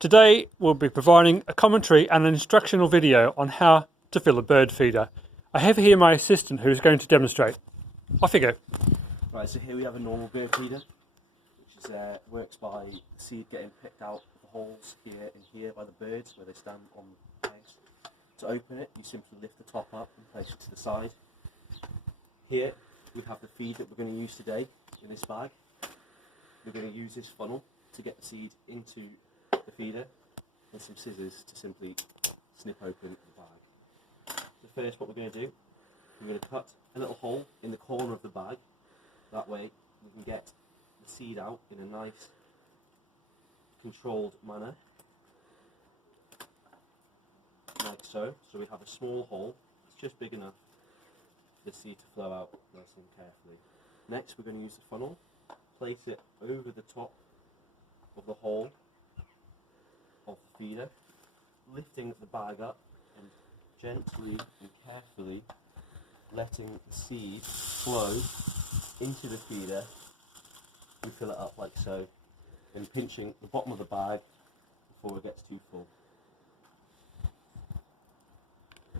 Today we'll be providing a commentary and an instructional video on how to fill a bird feeder. I have here my assistant who is going to demonstrate. Off you go. Right, so here we have a normal bird feeder, which is, works by the seed getting picked out of the holes here and here by the birds where they stand on eggs. To open it, you simply lift the top up and place it to the side. Here we have the feed that we're going to use today in this bag. We're going to use this funnel to get the seed into the feeder and some scissors to simply snip open the bag. So first what we're going to do, we're going to cut a little hole in the corner of the bag. That way we can get the seed out in a nice controlled manner, like so. So we have a small hole, it's just big enough for the seed to flow out nice and carefully. Next we're going to use the funnel, place it over the top of the hole of the feeder, lifting the bag up and gently and carefully letting the seed flow into the feeder and fill it up like so, and pinching the bottom of the bag before it gets too full.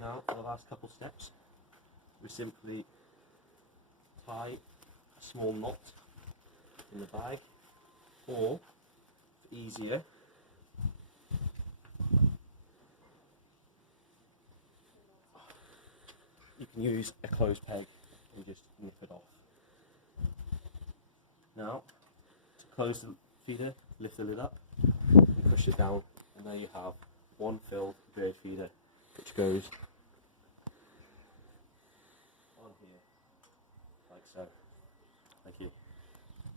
Now for the last couple steps, we simply tie a small knot in the bag, or for easier, you can use a clothes peg and just nip it off. Now, to close the feeder, lift the lid up and push it down, and there you have one filled bird feeder which goes